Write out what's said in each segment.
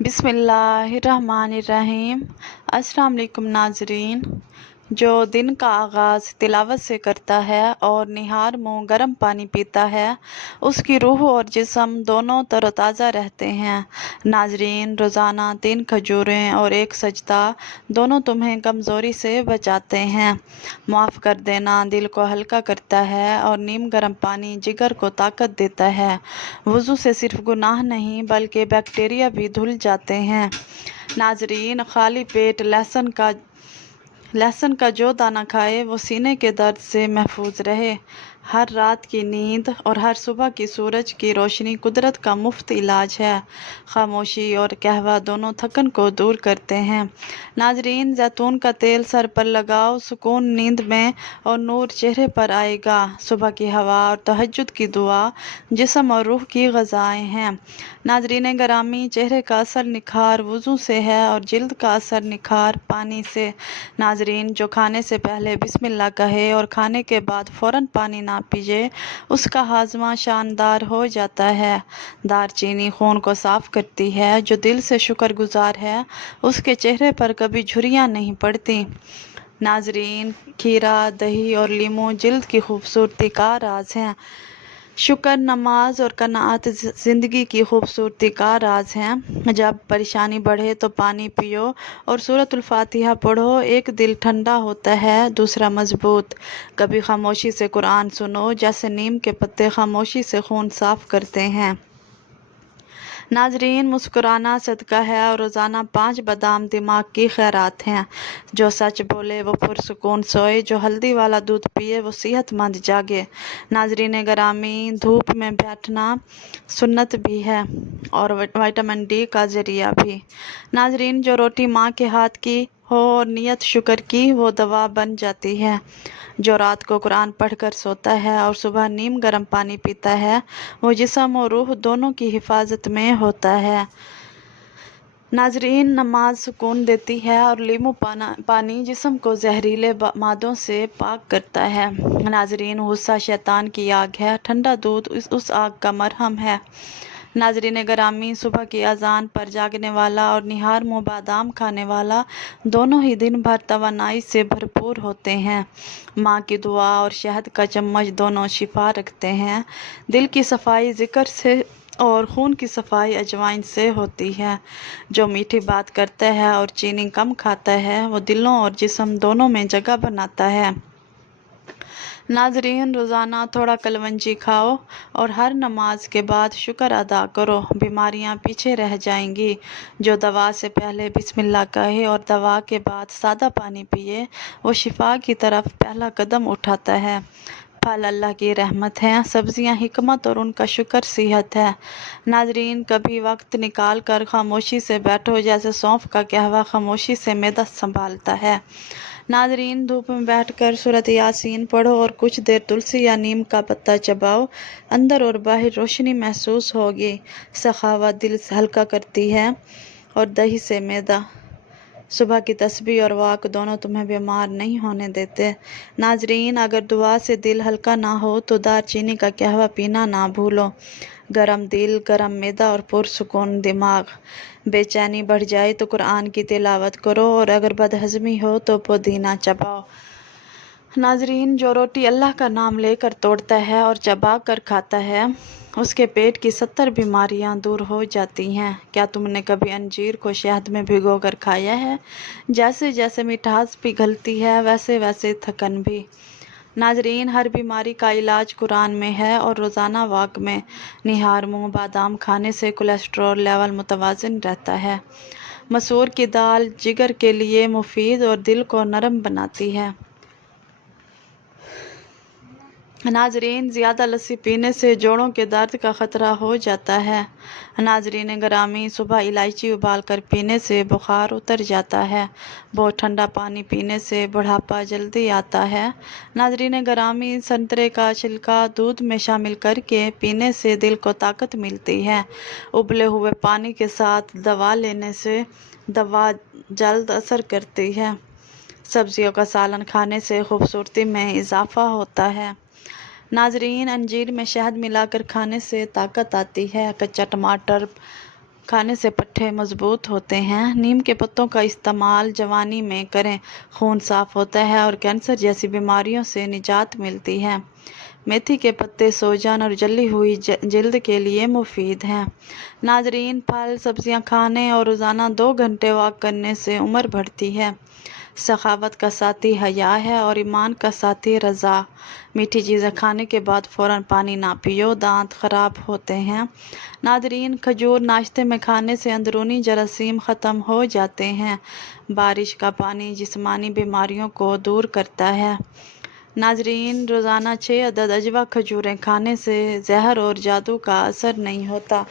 बिस्मिल्लाहिर्रहमानिर्रहीम। अस्सलाम वालेकुम नाजरीन। जो दिन का आगाज़ तिलावत से करता है और निहार मुँह गर्म पानी पीता है, उसकी रूह और जिस्म दोनों तरोताज़ा रहते हैं। नाजरीन, रोज़ाना 3 खजूरें और 1 सजदा दोनों तुम्हें कमज़ोरी से बचाते हैं। माफ़ कर देना दिल को हल्का करता है और नीम गर्म पानी जिगर को ताकत देता है। वज़ू से सिर्फ गुनाह नहीं बल्कि बैक्टीरिया भी धुल जाते हैं। नाजरीन, खाली पेट लहसुन का जो दाना खाए वो सीने के दर्द से महफूज रहे। हर रात की नींद और हर सुबह की सूरज की रोशनी कुदरत का मुफ्त इलाज है। खामोशी और कहवा दोनों थकन को दूर करते हैं। नाजरीन, जैतून का तेल सर पर लगाओ, सुकून नींद में और नूर चेहरे पर आएगा। सुबह की हवा और तहज्जुद की दुआ जिस्म और रूह की ग़िज़ाएँ हैं। नाजरीन गरामी, चेहरे का असल निखार वज़ू से है और जिल्द का असर निखार पानी से। नाजरीन, जो खाने से पहले बिस्मिल्लाह कहे और खाने के बाद फ़ौरन पानी ना पिए, उसका हाजमा शानदार हो जाता है। दालचीनी खून को साफ़ करती है। जो दिल से शुक्रगुजार है, उसके चेहरे पर कभी झुर्रियाँ नहीं पड़ती। नाजरीन, खीरा, दही और लीमू जिल्द की खूबसूरती का राज हैं। शुक्र, नमाज और कनाअत ज़िंदगी की खूबसूरती का राज हैं। जब परेशानी बढ़े तो पानी पियो और सूरतुल फातिहा पढ़ो। एक दिल ठंडा होता है, दूसरा मजबूत। कभी खामोशी से कुरान सुनो, जैसे नीम के पत्ते खामोशी से खून साफ करते हैं। नाजरीन, मुस्कुराना सदका है और रोज़ाना 5 बादाम दिमाग की खैरात हैं। जो सच बोले वो पुरसुकून सोए, जो हल्दी वाला दूध पिए वो सेहतमंद जागे। नाजरीन गरामी, धूप में बैठना सुन्नत भी है और विटामिन डी का ज़रिया भी। नाजरीन, जो रोटी माँ के हाथ की हो और नियत शुक्र की, वो दवा बन जाती है। जो रात को कुरान पढ़कर सोता है और सुबह नीम गर्म पानी पीता है, वो जिस्म और रूह दोनों की हिफाजत में होता है। नाजरीन, नमाज सुकून देती है और लीमू पानी जिस्म को जहरीले मादों से पाक करता है। नाजरीन, गुस्सा शैतान की आग है, ठंडा दूध उस आग का मरहम है। नाजरीन गरामी, सुबह की अजान पर जागने वाला और निहार मुँह बादाम खाने वाला दोनों ही दिन भर तवानाई से भरपूर होते हैं। माँ की दुआ और शहद का चम्मच दोनों शिफा रखते हैं। दिल की सफाई जिक्र से और खून की सफाई अजवाइन से होती है। जो मीठी बात करता है और चीनी कम खाता है, वो दिलों और जिस्म दोनों में जगह बनाता है। नाजरीन, रोज़ाना थोड़ा कलवंजी खाओ और हर नमाज के बाद शुक्र अदा करो, बीमारियां पीछे रह जाएंगी। जो दवा से पहले बिस्मिल्लाह कहे और दवा के बाद सादा पानी पिए, वो शिफा की तरफ पहला कदम उठाता है। फल अल्लाह की रहमत है, सब्जियां हिकमत और उनका शुक्र सेहत है। नाजरीन, कभी वक्त निकाल कर खामोशी से बैठो, जैसे सौंफ का कहवा खामोशी से मैदा संभालता है। नाजरीन, धूप में बैठकर सूरत यासीन पढ़ो और कुछ देर तुलसी या नीम का पत्ता चबाओ। अंदर और बाहर रोशनी महसूस होगी। सखावत दिल से हल्का करती है और दही से मैदा। सुबह की तस्बीह और वाक दोनों तुम्हें बीमार नहीं होने देते। नाजरीन, अगर दुआ से दिल हल्का ना हो तो दालचीनी का कहवा पीना ना भूलो। गरम दिल, गरम मैदा और पुरसुकून दिमाग। बेचैनी बढ़ जाए तो कुरान की तिलावत करो और अगर बदहज़मी हो तो पुदीना चबाओ। नाजरीन, जो रोटी अल्लाह का नाम लेकर तोड़ता है और चबा कर खाता है, उसके पेट की 70 बीमारियां दूर हो जाती हैं। क्या तुमने कभी अंजीर को शहद में भिगोकर खाया है? जैसे जैसे मिठास पिघलती है, वैसे वैसे थकन भी। नाजरीन, हर बीमारी का इलाज कुरान में है और रोज़ाना वाक में निहार मुँह बादाम खाने से कोलेस्ट्रॉल लेवल मुतवाज़िन रहता है। मसूर की दाल जिगर के लिए मुफीद और दिल को नरम बनाती है। नाजरीन, ज़्यादा लस्सी पीने से जोड़ों के दर्द का ख़तरा हो जाता है। नाजरीन गरामी, सुबह इलायची उबाल कर पीने से बुखार उतर जाता है। बहुत ठंडा पानी पीने से बुढ़ापा जल्दी आता है। नाजरीन गरामी, संतरे का छिलका दूध में शामिल करके पीने से दिल को ताकत मिलती है। उबले हुए पानी के साथ दवा लेने से दवा जल्द असर करती है। सब्जियों का सालन खाने से खूबसूरती में इजाफ़ा होता है। नाजरीन, अंजीर में शहद मिलाकर खाने से ताकत आती है। कच्चा टमाटर खाने से पट्टे मजबूत होते हैं। नीम के पत्तों का इस्तेमाल जवानी में करें, खून साफ होता है और कैंसर जैसी बीमारियों से निजात मिलती है। मेथी के पत्ते सूजन और जली हुई जल्द के लिए मुफीद हैं। नाजरीन, फल सब्जियां खाने और रोज़ाना 2 घंटे वॉक करने से उम्र बढ़ती है। सखावत का साथी हया है और ईमान का साथी रज़ा। मीठी चीज़ें खाने के बाद फ़ौरन पानी ना पियो, दांत ख़राब होते हैं। नादरीन, खजूर नाश्ते में खाने से अंदरूनी जरासीम ख़त्म हो जाते हैं। बारिश का पानी जिस्मानी बीमारियों को दूर करता है। नाजरीन, रोज़ाना 6 अदद अजवा खजूरें खाने से जहर और जादू का असर नहीं होता।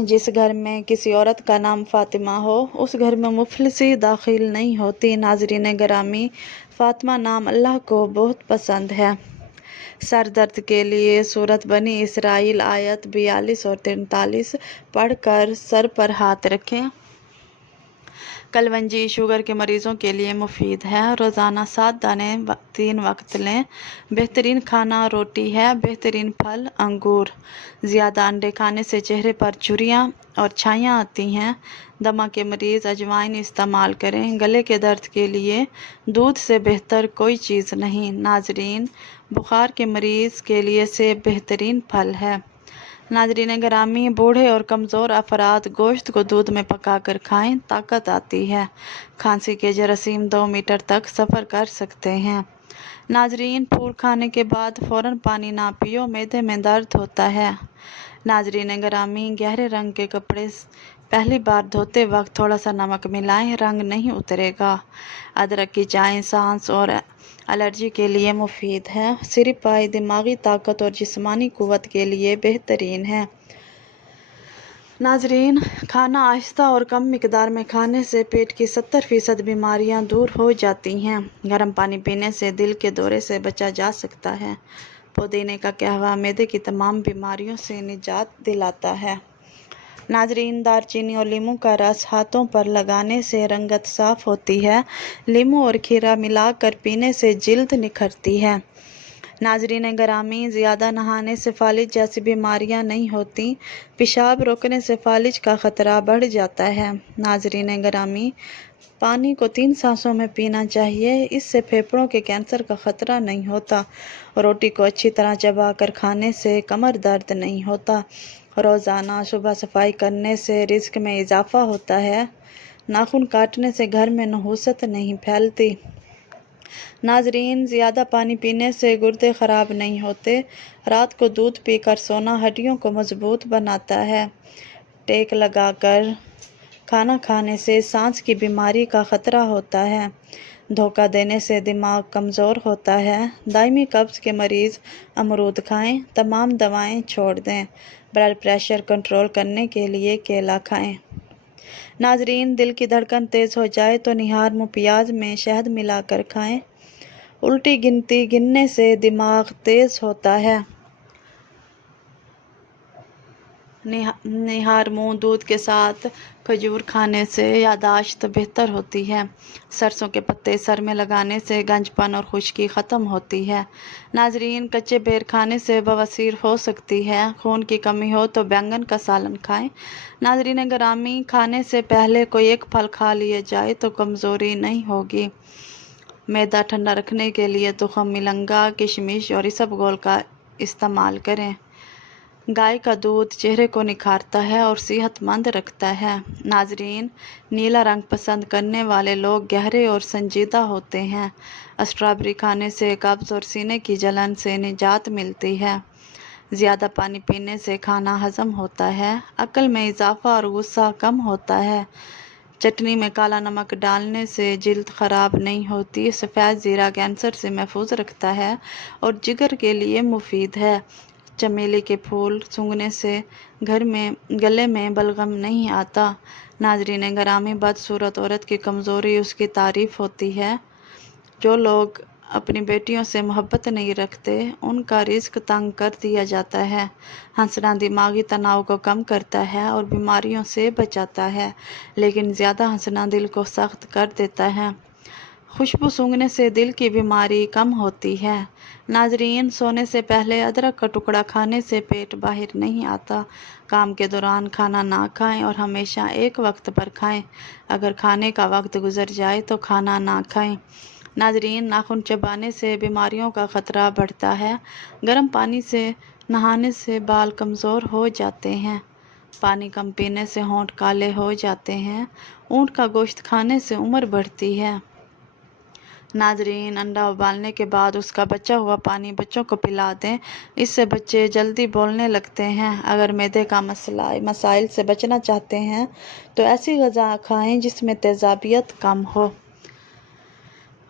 जिस घर में किसी औरत का नाम फ़ातिमा हो, उस घर में मुफलिसी दाखिल नहीं होती। नाजरीन गिरामी, फ़ातिमा नाम अल्लाह को बहुत पसंद है। सर दर्द के लिए सूरत बनी इसराइल आयत 42 और 43 पढ़कर सर पर हाथ रखें। कलवंजी शुगर के मरीज़ों के लिए मुफीद है। रोज़ाना 7 दाने 3 वक्त लें। बेहतरीन खाना रोटी है। बेहतरीन फल अंगूर। ज़्यादा अंडे खाने से चेहरे पर झुर्रियाँ और छाइयाँ आती हैं। दमा के मरीज़ अजवाइन इस्तेमाल करें। गले के दर्द के लिए दूध से बेहतर कोई चीज़ नहीं। नाजरीन, बुखार के मरीज़ के लिए सेब बेहतरीन फल है। नाजरीन ग्रामी, बूढ़े और कमज़ोर अफराद गोश्त को दूध में पकाकर खाएं, ताकत आती है। खांसी के जरासीम 2 मीटर तक सफ़र कर सकते हैं। नाजरीन, फूल खाने के बाद फ़ौरन पानी ना पियो, मैदे में दर्द होता है। नाजरीन ग्रामी, गहरे रंग के कपड़े पहली बार धोते वक्त थोड़ा सा नमक मिलाएं, रंग नहीं उतरेगा। अदरक की चाय सांस और एलर्जी के लिए मुफीद है। सिरप पाई दिमागी ताकत और जिस्मानी कुव्वत के लिए बेहतरीन है। नाजरीन, खाना आहिस्ता और कम मिकदार में खाने से पेट की 70% बीमारियां दूर हो जाती हैं। गर्म पानी पीने से दिल के दौरे से बचा जा सकता है। पुदीने का कहवा मैदे की तमाम बीमारियों से निजात दिलाता है। नाजरीन, दालचीनी और लीमू का रस हाथों पर लगाने से रंगत साफ होती है। लीमू और खीरा मिलाकर पीने से जिल्द निखरती है। नाजरीन ग्रामी, ज़्यादा नहाने से फालिज जैसी बीमारियां नहीं होती। पेशाब रोकने से फालिज का ख़तरा बढ़ जाता है। नाजरीन ग्रामी, पानी को 3 सांसों में पीना चाहिए, इससे फेफड़ों के कैंसर का ख़तरा नहीं होता। रोटी को अच्छी तरह चबाकर खाने से कमर दर्द नहीं होता। रोज़ाना सुबह सफाई करने से रिज़्क में इजाफ़ा होता है। नाखून काटने से घर में नहुसत नहीं फैलती। नाजरीन, ज़्यादा पानी पीने से गुर्दे ख़राब नहीं होते। रात को दूध पीकर सोना हड्डियों को मजबूत बनाता है। टेक लगाकर खाना खाने से सांस की बीमारी का ख़तरा होता है। धोखा देने से दिमाग कमज़ोर होता है। दायमी कब्ज़ के मरीज़ अमरूद खाएं। तमाम दवाएं छोड़ दें। ब्लड प्रेशर कंट्रोल करने के लिए केला खाएं। नाजरीन, दिल की धड़कन तेज़ हो जाए तो निहार मुँह प्याज में शहद मिलाकर खाएं। उल्टी गिनती गिनने से दिमाग तेज़ होता है। निहार मुँह दूध के साथ खजूर खाने से यादाश्त बेहतर होती है। सरसों के पत्ते सर में लगाने से गंजपन और खुश्की ख़त्म होती है। नाजरीन, कच्चे बेर खाने से बवासीर हो सकती है। खून की कमी हो तो बैंगन का सालन खाएं। नाजरीन ग्रामी, खाने से पहले कोई एक फल खा लिया जाए तो कमज़ोरी नहीं होगी। मैदा ठंडा रखने के लिए तुखम मिलंगा, किशमिश और इसबगोल का इस्तेमाल करें। गाय का दूध चेहरे को निखारता है और सेहतमंद रखता है। नाजरीन, नीला रंग पसंद करने वाले लोग गहरे और संजीदा होते हैं। स्ट्रॉबेरी खाने से कब्ज़ और सीने की जलन से निजात मिलती है। ज़्यादा पानी पीने से खाना हज़म होता है। अक्ल में इजाफ़ा और गुस्सा कम होता है। चटनी में काला नमक डालने से जिल्द ख़राब नहीं होती। सफ़ेद ज़ीरा कैंसर से महफूज रखता है और जिगर के लिए मुफीद है। चमेली के फूल सूंघने से गले में बलगम नहीं आता। नाजरीन ग्रामी, बदसूरत औरत की कमज़ोरी उसकी तारीफ़ होती है। जो लोग अपनी बेटियों से मोहब्बत नहीं रखते, उनका रिज़्क तंग कर दिया जाता है। हंसना दिमागी तनाव को कम करता है और बीमारियों से बचाता है, लेकिन ज़्यादा हंसना दिल को सख्त कर देता है। खुशबू सूंघने से दिल की बीमारी कम होती है। नाजरीन, सोने से पहले अदरक का टुकड़ा खाने से पेट बाहर नहीं आता। काम के दौरान खाना ना खाएं और हमेशा एक वक्त पर खाएं। अगर खाने का वक्त गुजर जाए तो खाना ना खाएं। नाजरीन, नाखून चबाने से बीमारियों का खतरा बढ़ता है। गर्म पानी से नहाने से बाल कमज़ोर हो जाते हैं। पानी कम पीने से होंठ काले हो जाते हैं। ऊँट का गोश्त खाने से उम्र बढ़ती है। नाजरीन, अंडा उबालने के बाद उसका बचा हुआ पानी बच्चों को पिला दें। इससे बच्चे जल्दी बोलने लगते हैं। अगर मैदे का मसाइल से बचना चाहते हैं तो ऐसी ग़िज़ा खाएं जिसमें तेज़ाबियत कम हो।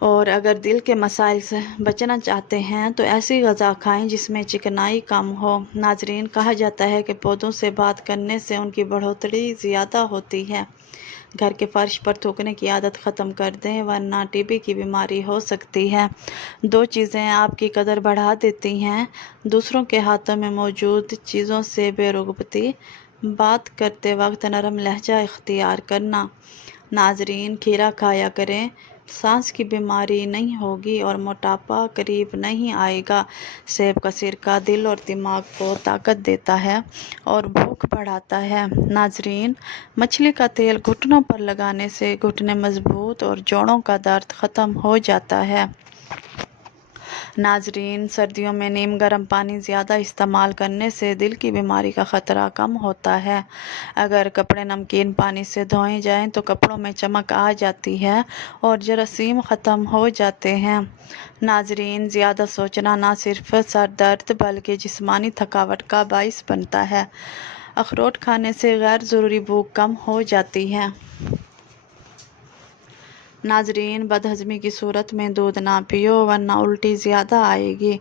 और अगर दिल के मसाइल से बचना चाहते हैं तो ऐसी ग़िज़ा खाएं जिसमें चिकनाई कम हो। नाजरीन, कहा जाता है कि पौधों से बात करने से उनकी बढ़ोतरी ज़्यादा होती है। घर के फर्श पर थूकने की आदत ख़त्म कर दें, वरना टीबी की बीमारी हो सकती है। दो चीज़ें आपकी कदर बढ़ा देती हैं। दूसरों के हाथों में मौजूद चीज़ों से बेरुग़बती, बात करते वक्त नरम लहजा इख्तियार करना। नाजरीन, खीरा खाया करें, सांस की बीमारी नहीं होगी और मोटापा करीब नहीं आएगा। सेब का सिरका दिल और दिमाग को ताकत देता है और भूख बढ़ाता है। नाजरीन, मछली का तेल घुटनों पर लगाने से घुटने मजबूत और जोड़ों का दर्द ख़त्म हो जाता है। नाजरीन, सर्दियों में नीम गर्म पानी ज़्यादा इस्तेमाल करने से दिल की बीमारी का ख़तरा कम होता है। अगर कपड़े नमकीन पानी से धोए जाएं तो कपड़ों में चमक आ जाती है और जरासीम ख़त्म हो जाते हैं। नाजरीन, ज़्यादा सोचना ना सिर्फ सर दर्द बल्कि जिस्मानी थकावट का बाइस बनता है। अखरोट खाने से गैर ज़रूरी भूख कम हो जाती है। नाजरीन, बदहज़मी की सूरत में दूध ना पियो, वरना उल्टी ज़्यादा आएगी।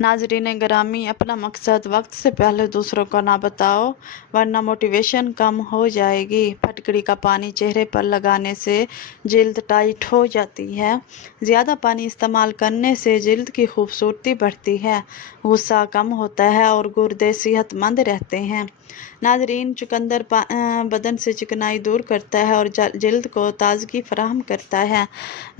नाजरीन ग्रामी, अपना मकसद वक्त से पहले दूसरों को ना बताओ, वरना मोटिवेशन कम हो जाएगी। फटकड़ी का पानी चेहरे पर लगाने से जिल्द टाइट हो जाती है। ज़्यादा पानी इस्तेमाल करने से जिल्द की खूबसूरती बढ़ती है, गुस्सा कम होता है और गुर्दे सेहतमंद रहते हैं। नाजरीन, चुकंदर बदन से चिकनाई दूर करता है और जिल्द को ताजगी फराहम करता है।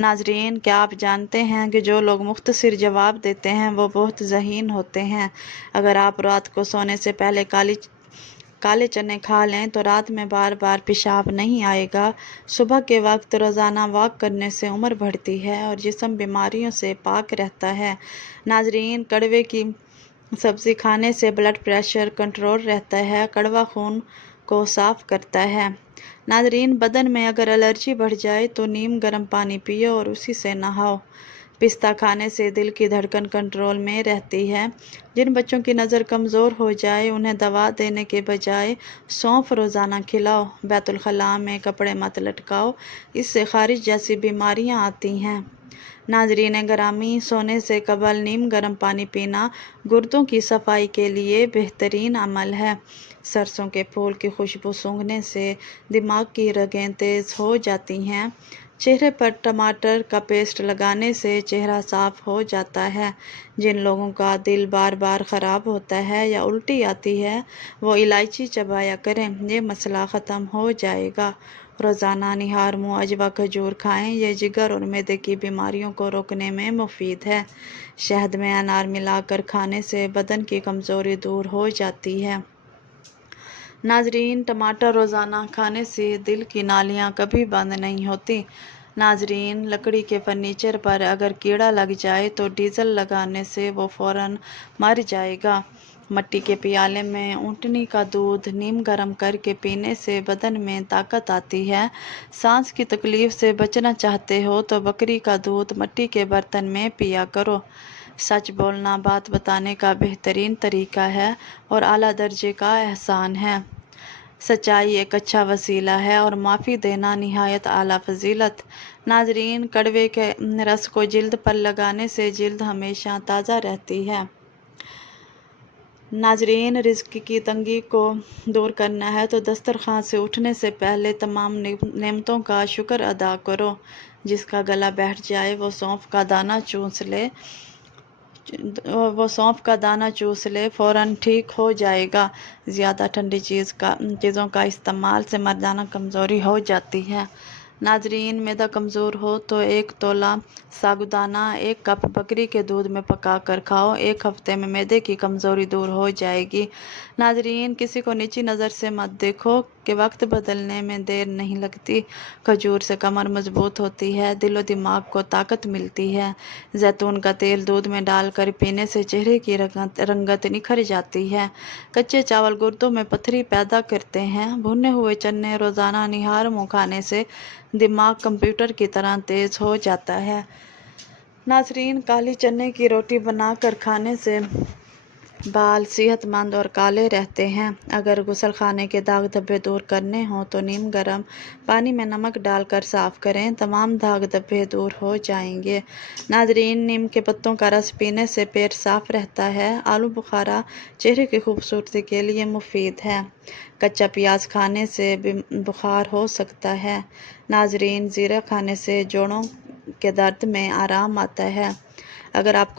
नाजरीन, क्या आप जानते हैं कि जो लोग मुख्तसर जवाब देते हैं वो बहुत ज़हीन होते हैं। अगर आप रात को सोने से पहले काले चने खा लें तो रात में बार बार पेशाब नहीं आएगा। सुबह के वक्त रोज़ाना वॉक करने से उम्र बढ़ती है और जिस्म बीमारियों से पाक रहता है। नाजरीन, कड़वे की सब्ज़ी खाने से ब्लड प्रेशर कंट्रोल रहता है, कड़वा खून को साफ़ करता है। नाजरीन, बदन में अगर एलर्जी बढ़ जाए तो नीम गर्म पानी पियो और उसी से नहाओ। पिस्ता खाने से दिल की धड़कन कंट्रोल में रहती है। जिन बच्चों की नज़र कमज़ोर हो जाए उन्हें दवा देने के बजाय सौंफ रोज़ाना खिलाओ। बैतुल खला में कपड़े मत लटकाओ, इससे खारिज जैसी बीमारियां आती हैं। नाजरीन ग्रामी, सोने से कबल नीम गर्म पानी पीना गुर्दों की सफाई के लिए बेहतरीन अमल है। सरसों के फूल की खुशबू सूंघने से दिमाग की रगें तेज़ हो जाती हैं। चेहरे पर टमाटर का पेस्ट लगाने से चेहरा साफ हो जाता है। जिन लोगों का दिल बार बार ख़राब होता है या उल्टी आती है वो इलायची चबाया करें, ये मसला ख़त्म हो जाएगा। रोज़ाना निहार, मुँह, अजवा, खजूर खाएं, ये जिगर और मैदे की बीमारियों को रोकने में मुफीद है। शहद में अनार मिलाकर खाने से बदन की कमज़ोरी दूर हो जाती है। नाजरीन, टमाटर रोज़ाना खाने से दिल की नालियाँ कभी बंद नहीं होती। नाजरीन, लकड़ी के फर्नीचर पर अगर कीड़ा लग जाए तो डीजल लगाने से वो फ़ौरन मर जाएगा। मट्टी के प्याले में ऊँटनी का दूध नीम गर्म करके पीने से बदन में ताकत आती है। सांस की तकलीफ़ से बचना चाहते हो तो बकरी का दूध मट्टी के बर्तन में पिया करो। सच बोलना बात बताने का बेहतरीन तरीका है और आला दर्जे का एहसान है। सच्चाई एक अच्छा वसीला है और माफ़ी देना निहायत आला फजीलत। नाजरीन, कड़वे के रस को जिल्द पर लगाने से जिल्द हमेशा ताज़ा रहती है। नाजरीन, रिज़्क की तंगी को दूर करना है तो दस्तरखान से उठने से पहले तमाम नेमतों का शुक्र अदा करो। जिसका गला बैठ जाए वो सौंफ का दाना चूस ले, फ़ौरन ठीक हो जाएगा। ज़्यादा ठंडी चीज़ों का इस्तेमाल से मर्दाना कमज़ोरी हो जाती है। नाजरीन, मैदा कमज़ोर हो तो 1 तोला साबूदाना 1 कप बकरी के दूध में पका कर खाओ। 1 हफ्ते में मैदे की कमज़ोरी दूर हो जाएगी। नाजरीन, किसी को नीची नज़र से मत देखो कि वक्त बदलने में देर नहीं लगती। खजूर से कमर मजबूत होती है, दिलो दिमाग को ताकत मिलती है। जैतून का तेल दूध में डालकर पीने से चेहरे की रंगत निखर जाती है। कच्चे चावल गुर्दों में पथरी पैदा करते हैं। भुने हुए चने रोज़ाना निहार मुँह खाने से दिमाग कंप्यूटर की तरह तेज हो जाता है। नाजरीन, काली चने की रोटी बनाकर खाने से बाल सेहतमंद और काले रहते हैं। अगर गुसलखाने के दाग धब्बे दूर करने हों तो नीम गर्म पानी में नमक डालकर साफ करें, तमाम दाग धब्बे दूर हो जाएंगे। नाजरीन, नीम के पत्तों का रस पीने से पेट साफ रहता है। आलू बुखारा चेहरे की खूबसूरती के लिए मुफीद है। कच्चा प्याज खाने से बुखार हो सकता है। नाजरीन, जीरा खाने से जोड़ों के दर्द में आराम आता है। अगर आपको